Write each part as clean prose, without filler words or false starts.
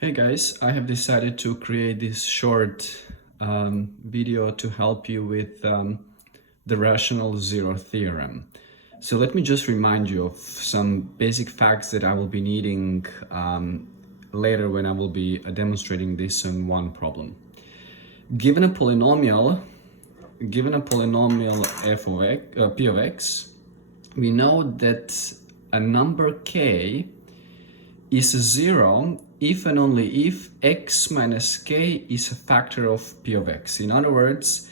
Hey guys, I have decided to create this short video to help you with the Rational Zero Theorem. So let me just remind you of some basic facts that I will be needing later when I will be demonstrating this in one problem. Given a polynomial f of x, p of x, we know that a number k is a zero if and only if x minus k is a factor of p of x. In other words,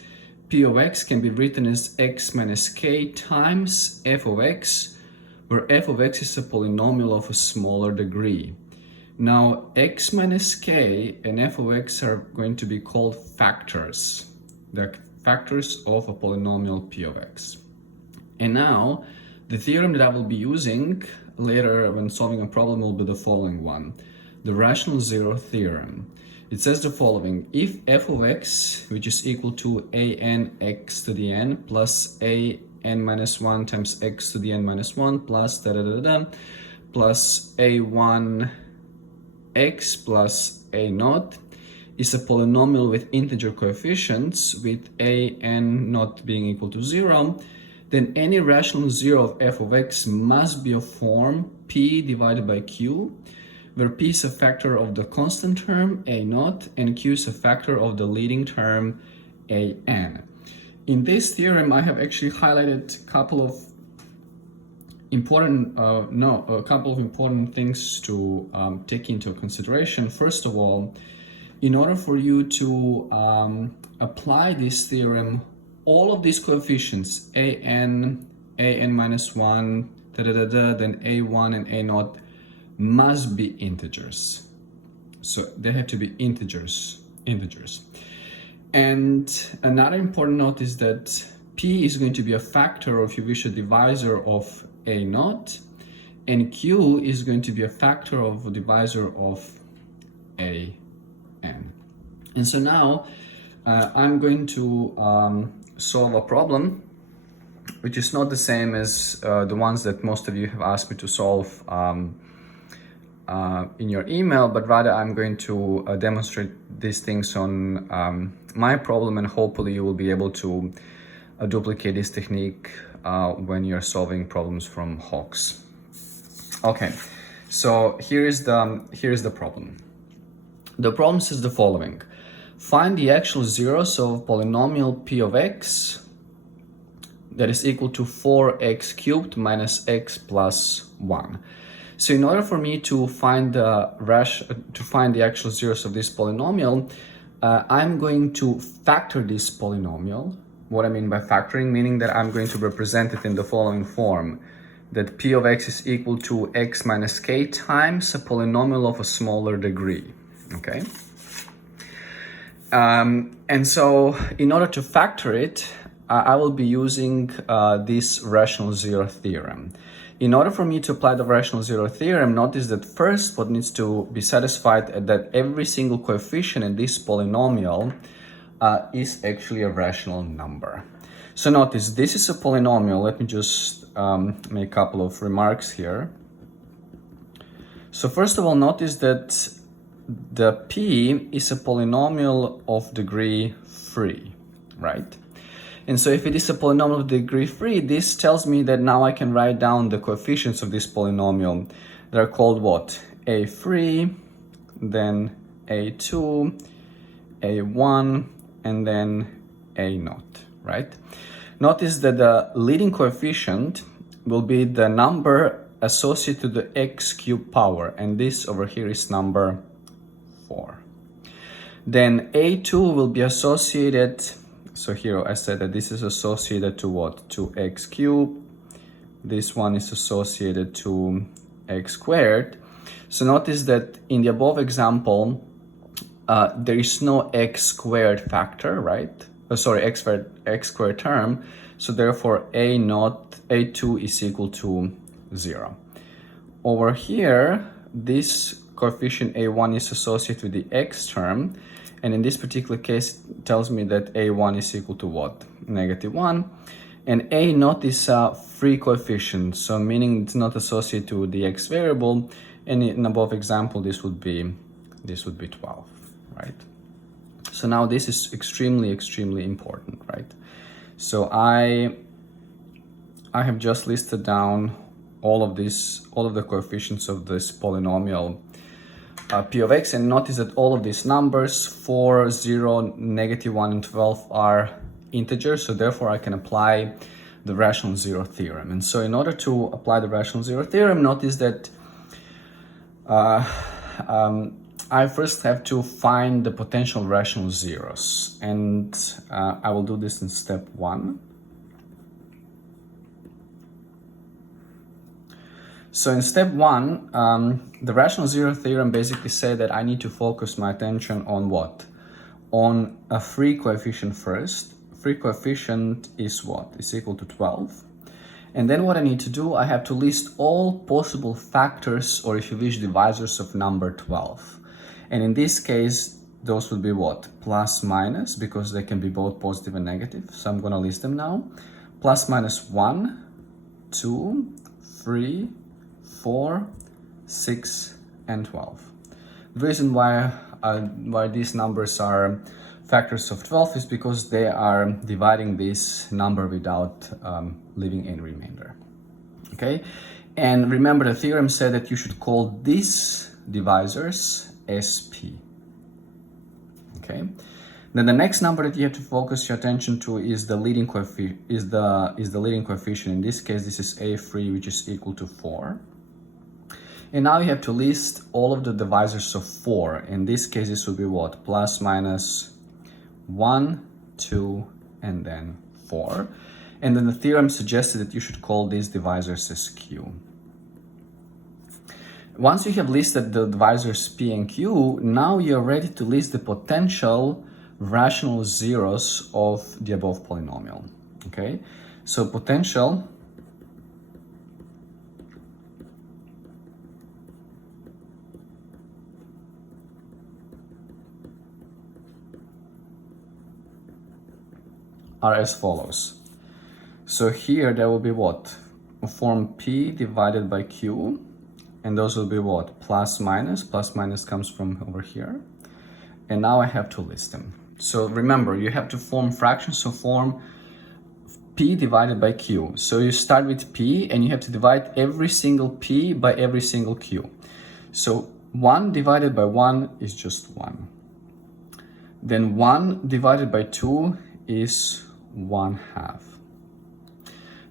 p of x can be written as x minus k times f of x, where f of x is a polynomial of a smaller degree. Now, x minus k and f of x are going to be called factors. They're factors of a polynomial p of x. And now, the theorem that I will be using later when solving a problem will be the following one, the Rational Zero Theorem. It says the following: if f of x, which is equal to an x to the n plus an minus 1 times x to the n minus 1 plus plus a1 x plus a naught is a polynomial with integer coefficients with an not being equal to 0, then any rational zero of f of x must be of form p divided by q, where p is a factor of the constant term a naught and q is a factor of the leading term an. In this theorem, I have actually highlighted a couple of important things to take into consideration. First of all, in order for you to apply this theorem, all of these coefficients, an minus 1, then a1 and a naught, must be integers. So they have to be integers. And another important note is that p is going to be a factor, or if you wish, a divisor of a naught, and q is going to be a factor of a divisor of a n. And so now I'm going to solve a problem which is not the same as the ones that most of you have asked me to solve in your email, but rather I'm going to demonstrate these things on my problem, and hopefully you will be able to duplicate this technique when you're solving problems from Hawks. Okay, so here is the problem. The problem says the following: find the actual zeros of polynomial p of x that is equal to 4x cubed minus x plus 1. So in order for me to find the actual zeros of this polynomial, I'm going to factor this polynomial. What I mean by factoring, meaning that I'm going to represent it in the following form, that p of x is equal to x minus k times a polynomial of a smaller degree. Okay. And so in order to factor it, I will be using this Rational Zero Theorem. In order for me to apply the Rational Zero Theorem, notice that first what needs to be satisfied that every single coefficient in this polynomial is actually a rational number. So notice this is a polynomial. Let me just make a couple of remarks here. So first of all, notice that the p is a polynomial of degree 3, right? And so if it is a polynomial of degree 3, this tells me that now I can write down the coefficients of this polynomial. They're called what? a3, then a2, a1, and then a naught, right? Notice that the leading coefficient will be the number associated to the x cubed power, and this over here is number 4. Then a2 will be associated, so here I said that this is associated to what? To x cubed. This one is associated to x squared. So notice that in the above example, there is no x squared factor, right? X squared term. So therefore a2 is equal to 0. Over here, this coefficient a1 is associated with the x term, and in this particular case it tells me that a1 is equal to what? -1, and a naught is a free coefficient, so meaning it's not associated to the x variable, and in above example this would be this would be 12, right? So now this is extremely, extremely important, right? So I have just listed down all of the coefficients of this polynomial p of x, and notice that all of these numbers, 4, 0, -1, and 12 are integers, so therefore I can apply the rational zero theorem. And so in order to apply the rational zero theorem, notice that I first have to find the potential rational zeros, and I will do this in step 1. So in step 1, the rational zero theorem basically said that I need to focus my attention on what? On a free coefficient first. Free coefficient is what? It's equal to 12. And then what I need to do, I have to list all possible factors, or if you wish, divisors of number 12. And in this case, those would be what? Plus, minus, because they can be both positive and negative. So I'm going to list them now. Plus, minus 1, 2, 3, 4, 6, and 12. The reason why these numbers are factors of 12 is because they are dividing this number without leaving any remainder. Okay, and remember the theorem said that you should call these divisors SP. Okay, then the next number that you have to focus your attention to is the leading coefficient. Is the leading coefficient. In this case, this is A3, which is equal to 4. And now you have to list all of the divisors of 4. In this case, this will be what? Plus, minus 1, 2, and then 4. And then the theorem suggested that you should call these divisors as Q. Once you have listed the divisors P and Q, now you're ready to list the potential rational zeros of the above polynomial. Okay, so potential are as follows. So here there will be what? Form P divided by Q, and those will be what? Plus, minus. Plus, minus comes from over here. And now I have to list them. So remember, you have to form fractions, so form P divided by Q. So you start with P and you have to divide every single P by every single Q. So 1 divided by 1 is just 1. Then 1 divided by 2 is 1/2.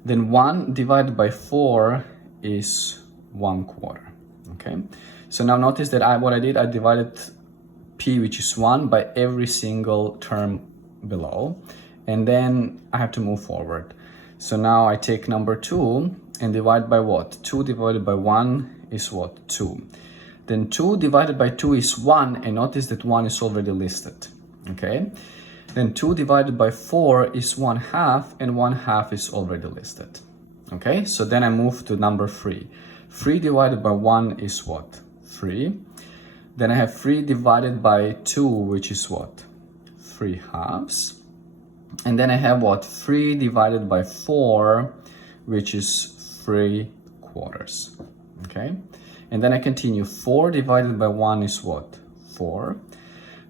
Then 1 divided by 4 is 1/4. Okay, so now notice that what I did, I divided P, which is 1, by every single term below, and then I have to move forward. So now I take number 2 and divide by what? 2 divided by 1 is what? 2. Then 2 divided by 2 is 1, and notice that 1 is already listed. Okay, then 2 divided by 4 is 1/2, and 1/2 is already listed. Okay, so then I move to number 3. 3 divided by 1 is what? 3. Then I have 3 divided by 2, which is what? 3/2. And then I have what? 3 divided by 4, which is 3/4. Okay, and then I continue. 4 divided by 1 is what? 4.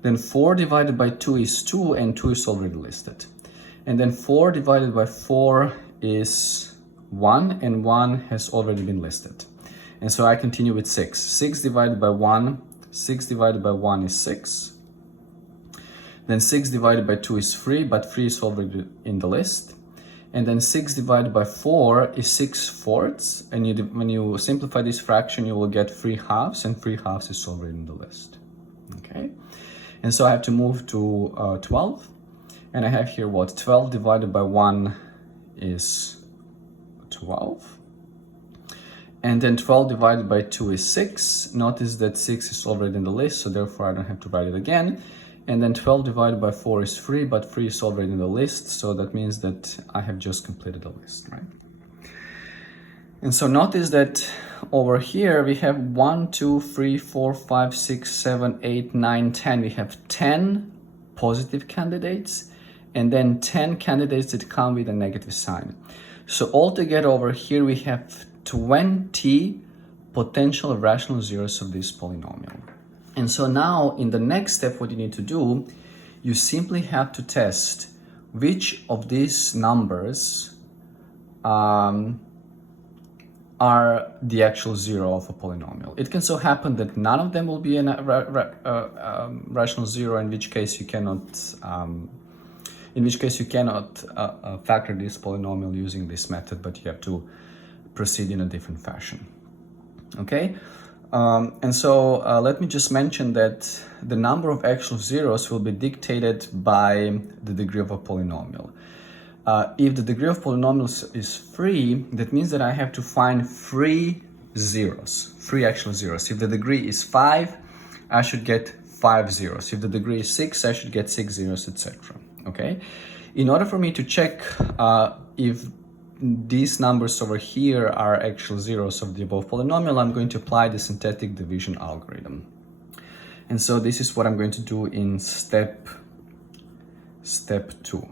Then 4 divided by 2 is 2, and 2 is already listed. And then 4 divided by 4 is 1, and 1 has already been listed. And so I continue with 6. 6 divided by 1, 6 divided by 1 is 6. Then 6 divided by 2 is 3, but 3 is already in the list. And then 6 divided by 4 is 6/4. And when you simplify this fraction, you will get 3/2, and 3/2 is already in the list. Okay, and so I have to move to 12. And I have here what? 12 divided by 1 is 12. And then 12 divided by 2 is 6. Notice that 6 is already in the list, so therefore I don't have to write it again. And then 12 divided by 4 is 3, but 3 is already in the list, so that means that I have just completed the list, right? And so notice that over here we have 1, 2, 3, 4, 5, 6, 7, 8, 9, 10. We have 10 positive candidates, and then 10 candidates that come with a negative sign. So altogether over here we have 20 potential rational zeros of this polynomial. And so now in the next step, what you need to do, you simply have to test which of these numbers are the actual zero of a polynomial. It can so happen that none of them will be a rational zero, in which case you cannot factor this polynomial using this method, but you have to proceed in a different fashion. Okay, and so let me just mention that the number of actual zeros will be dictated by the degree of a polynomial. If the degree of polynomials is 3, that means that I have to find 3 actual zeros. If the degree is 5, I should get 5 zeros. If the degree is 6, I should get 6 zeros, etc. Okay? In order for me to check if these numbers over here are actual zeros of the above polynomial, I'm going to apply the synthetic division algorithm. And so this is what I'm going to do in step 2.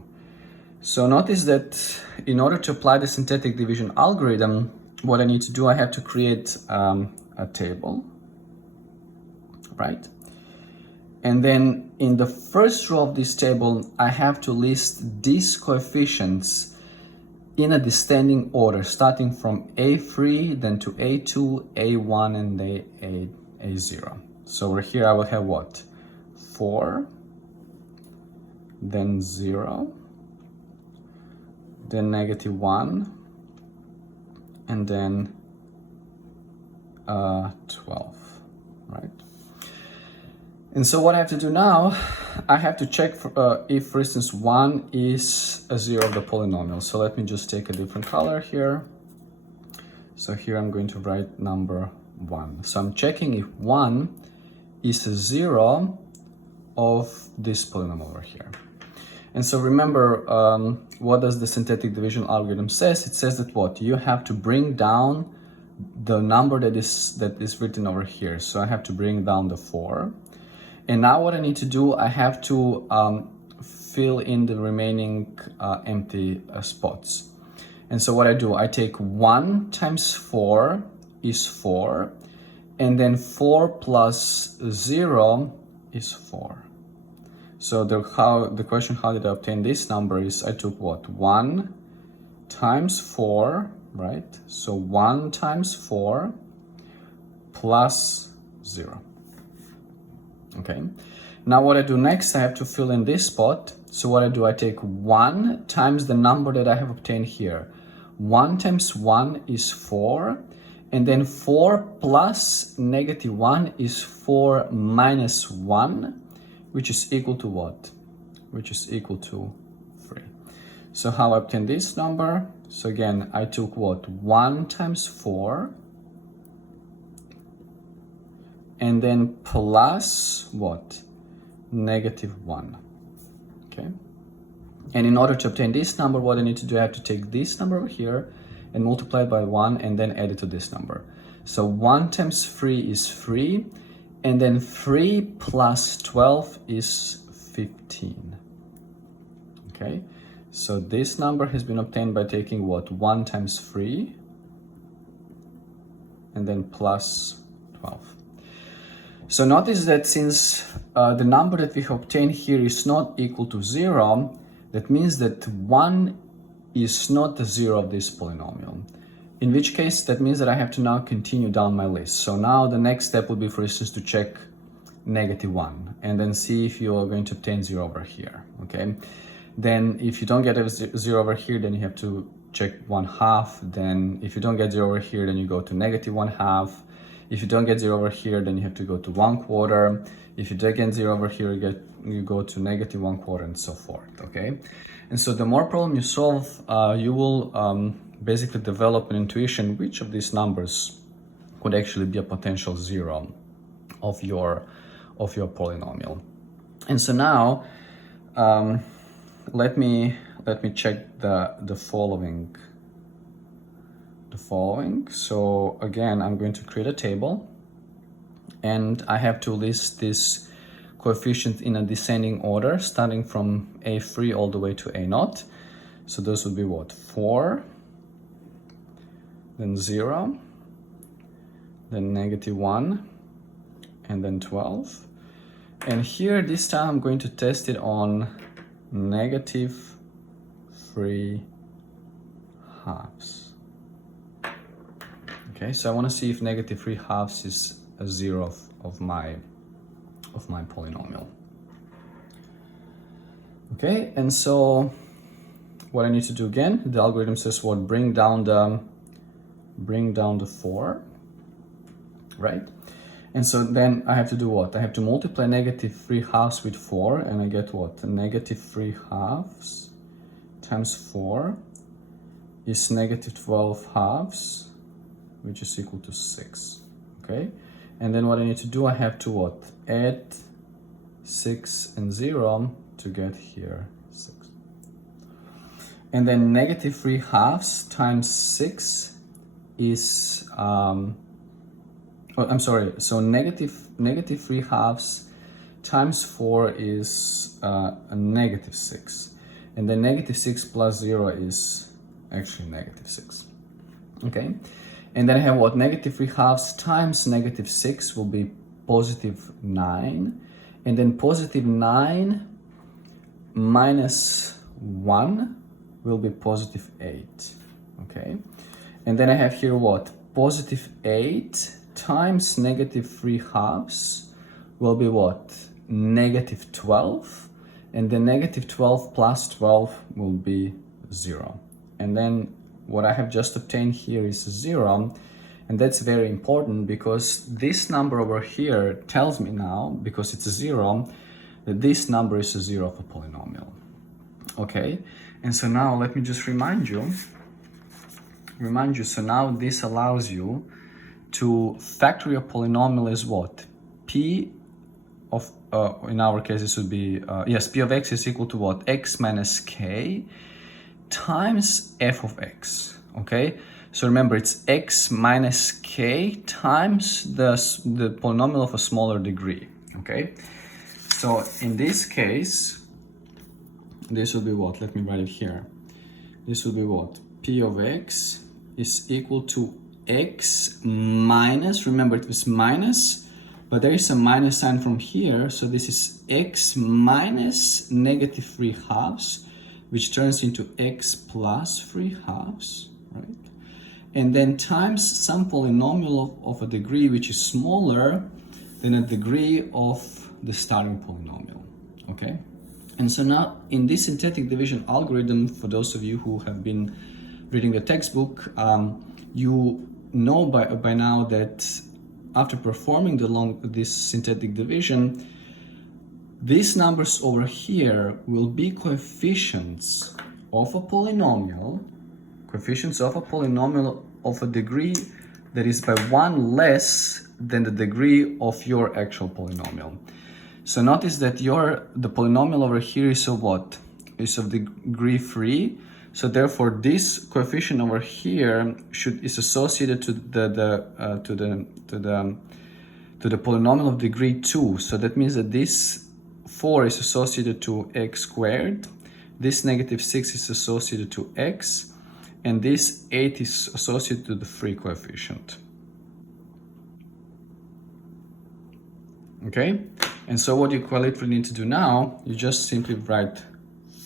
So notice that in order to apply the synthetic division algorithm, what I need to do, I have to create a table, right? And then in the first row of this table, I have to list these coefficients in a descending order, starting from A3, then to A2, A1, and A0. So over here I will have what? 4, then 0, then -1, and then 12, right? And so what I have to do now, I have to check if, for instance, 1 is a zero of the polynomial. So let me just take a different color here. So here I'm going to write number 1. So I'm checking if 1 is a zero of this polynomial over here. And so remember, what does the synthetic division algorithm says? It says that what? You have to bring down the number that is written over here. So I have to bring down the 4. And now what I need to do, I have to fill in the remaining empty spots. And so what I do, I take 1 times 4 is 4, and then 4 plus 0 is 4. So the question, how did I obtain this number, is I took what? 1 times 4, right? So 1 times 4 plus 0. Okay. Now what I do next, I have to fill in this spot. So what I do, I take 1 times the number that I have obtained here. 1 times 1 is 4. And then 4 plus -1 is 4 minus 1. Which is equal to what? Which is equal to 3. So how I obtain this number? So again, I took what? 1 times 4, and then plus what? -1. Okay. And in order to obtain this number, what I need to do, I have to take this number over here and multiply it by 1 and then add it to this number. So 1 times 3 is 3. And then 3 plus 12 is 15. Okay, so this number has been obtained by taking what? 1 times 3 and then plus 12. So notice that since the number that we have obtained here is not equal to 0, that means that 1 is not the zero of this polynomial. In which case, that means that I have to now continue down my list. So now the next step would be, for instance, to check -1 and then see if you are going to obtain 0 over here, okay? Then if you don't get a 0 over here, then you have to check 1/2. Then if you don't get 0 over here, then you go to -1/2. If you don't get 0 over here, then you have to go to 1/4. If you don't get 0 over here, you go to -1/4 and so forth, okay? And so the more problem you solve, you will basically develop an intuition which of these numbers could actually be a potential zero of your polynomial. And so now let me check the following. So again, I'm going to create a table, and I have to list this coefficient in a descending order, starting from A3 all the way to A0. So those would be what? 4, then 0, then -1, and then 12. And here, this time, I'm going to test it on negative 3 halves. Okay, so I want to see if negative 3 halves is a zero of my polynomial. Okay, and so what I need to do again, the algorithm says what? Bring down the 4, right? And so then I have to do what? I have to multiply negative 3 halves with 4, and I get what? Negative 3 halves times 4 is negative 12 halves, which is equal to 6, okay? And then what I need to do, I have to what? Add 6 and 0 to get here 6. And then negative 3 halves times 6 is, so negative 3 halves times 4 is a negative 6. And then negative 6 plus 0 is actually negative 6. Okay? And then I have what? Negative 3 halves times negative 6 will be positive 9. And then positive 9 minus 1 will be positive 8. Okay? And then I have here what? Positive 8 times negative 3 halves will be what? Negative 12. And then negative 12 plus 12 will be 0. And then what I have just obtained here is 0. And that's very important because this number over here tells me now, because it's a 0, that this number is a 0 of a polynomial. Okay? And so now let me just remind you, so now this allows you to factor your polynomial as what? P of, in our case, this would be, P of x is equal to what? X minus k times f of x, okay? So remember, it's x minus k times the polynomial of a smaller degree, okay? So in this case, this will be what? Let me write it here. This will be what? P of x is equal to x minus, remember it was minus, but there is a minus sign from here, so this is x minus negative 3 halves, which turns into x plus 3 halves, right? And then times some polynomial of a degree which is smaller than a degree of the starting polynomial, okay? And so now in this synthetic division algorithm, for those of you who have been reading the textbook, you know by now that after performing this synthetic division, these numbers over here will be coefficients of a polynomial of a degree that is by 1 less than the degree of your actual polynomial. So notice that the polynomial over here is of what? Is of degree 3. So therefore, this coefficient over here is associated to the polynomial of degree 2. So that means that this 4 is associated to x squared, this negative 6 is associated to x, and this 8 is associated to the 3 coefficient. Okay? And so what you quite need to do now, you just simply write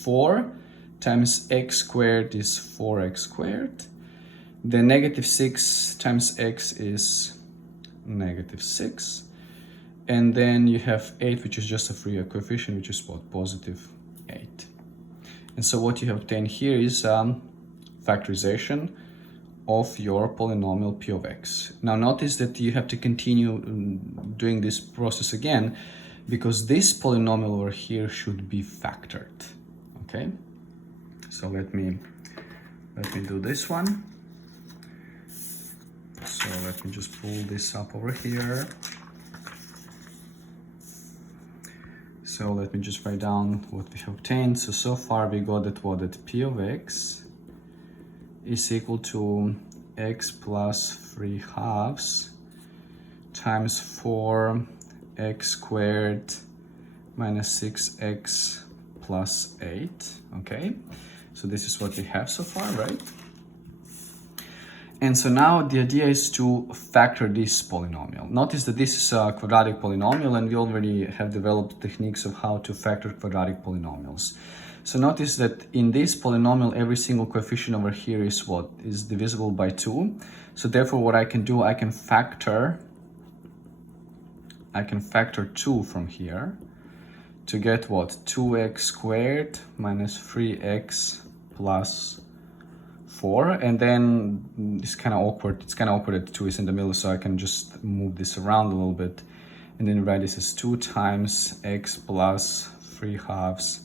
4 times x squared is 4x squared. The negative 6 times x is negative 6. And then you have 8, which is just a free coefficient, which is what? Positive 8. And so what you have obtained here is factorization of your polynomial p of x. Now notice that you have to continue doing this process again, because this polynomial over here should be factored, okay? So let me do this one. So let me just pull this up over here. So let me just write down what we have obtained. So far we got that p of x is equal to x plus 3 halves times 4x squared minus 6x plus 8, okay? So this is what we have so far, right? And so now the idea is to factor this polynomial. Notice that this is a quadratic polynomial, and we already have developed techniques of how to factor quadratic polynomials. So notice that in this polynomial, every single coefficient over here is what? Is divisible by 2. So therefore what I can do, I can factor 2 from here to get what? 2x squared minus 3x plus 4. And then it's kind of awkward. It's kind of awkward that 2 is in the middle, so I can just move this around a little bit. And then write this as 2 times x plus 3/2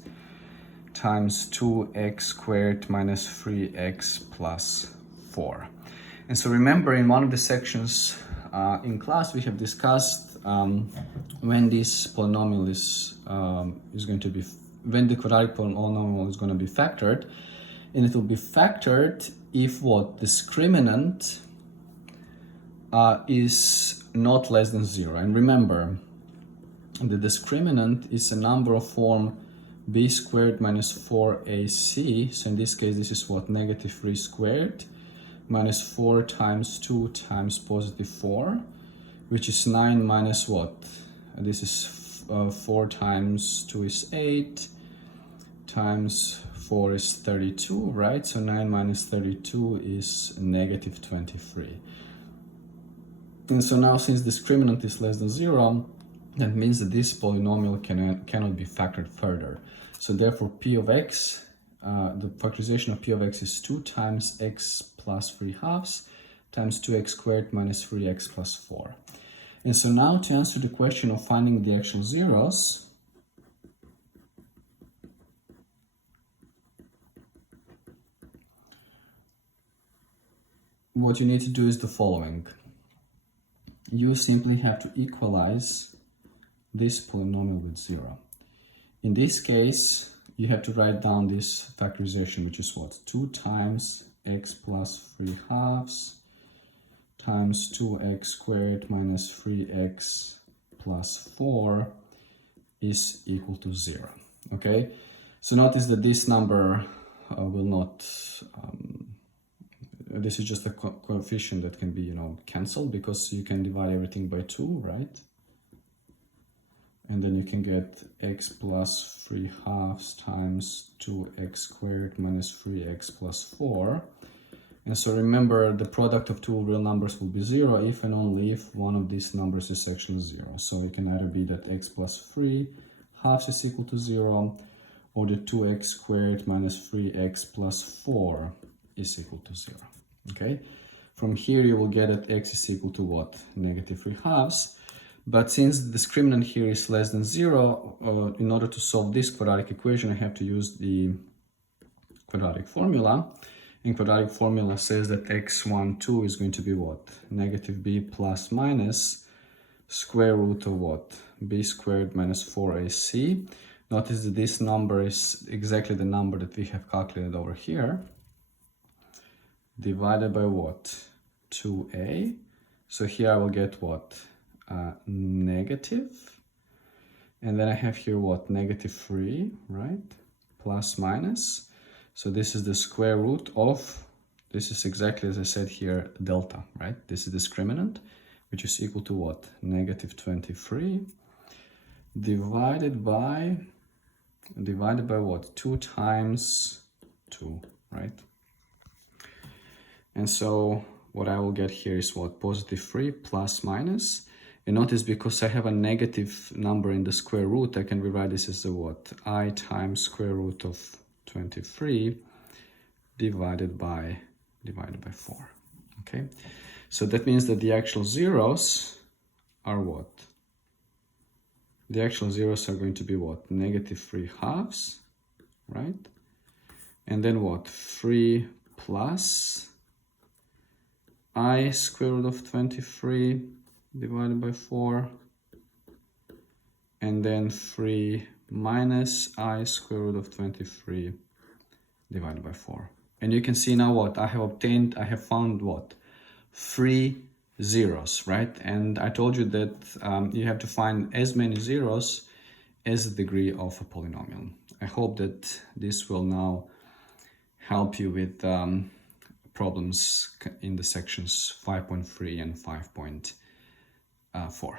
times 2x squared minus 3x plus 4. And so remember, in one of the sections in class, we have discussed when this polynomial is going to be, when the quadratic polynomial is going to be factored, and it will be factored if what? Discriminant is not less than 0. And remember, the discriminant is a number of form b squared minus 4ac. So in this case, this is what? Negative 3 squared minus 4 times 2 times positive 4, which is 9 minus what? This is 4 times 2 is 8, times 4 is 32, right? So 9 minus 32 is negative 23. And so now, since discriminant is less than 0, that means that this polynomial cannot be factored further. So therefore p of x, the factorization of p of x is 2 times x plus 3/2 times 2x squared minus 3x plus 4. And so now, to answer the question of finding the actual zeros, what you need to do is the following. You simply have to equalize this polynomial with 0. In this case, you have to write down this factorization, which is what? 2 times x plus 3/2 times 2x squared minus 3x plus 4 is equal to 0. Okay? So notice that this number will not, this is just a coefficient that can be, cancelled, because you can divide everything by 2, right? And then you can get x plus 3/2 times 2x squared minus 3x plus 4. And so remember, the product of two real numbers will be 0 if and only if one of these numbers is actually 0. So it can either be that x plus 3/2 is equal to 0, or the 2x squared minus 3x plus 4 is equal to 0. Okay? From here you will get that x is equal to what? Negative 3/2. But since the discriminant here is less than 0, in order to solve this quadratic equation, I have to use the quadratic formula. And quadratic formula says that x12 is going to be what? Negative b plus minus square root of what? B squared minus 4ac. Notice that this number is exactly the number that we have calculated over here, divided by what? 2a. So here I will get what? Negative. And then I have here what? Negative 3, right? Plus minus. So this is the square root of, this is exactly as I said here, delta, right? This is discriminant, which is equal to what? Negative 23 divided by what? 2 times 2, right? And so what I will get here is what? Positive 3 plus minus. And notice, because I have a negative number in the square root, I can rewrite this as a what? I times square root of 23 divided by 4. Okay, so that means that the actual zeros are what? The actual zeros are going to be what? Negative 3/2, right? And then what? 3 plus I square root of 23 divided by 4, and then 3 minus I square root of 23 divided by 4. And you can see now what I have found what? 3 zeros, right? And I told you that you have to find as many zeros as the degree of a polynomial. I hope that this will now help you with problems in the sections 5.3 and 5.4.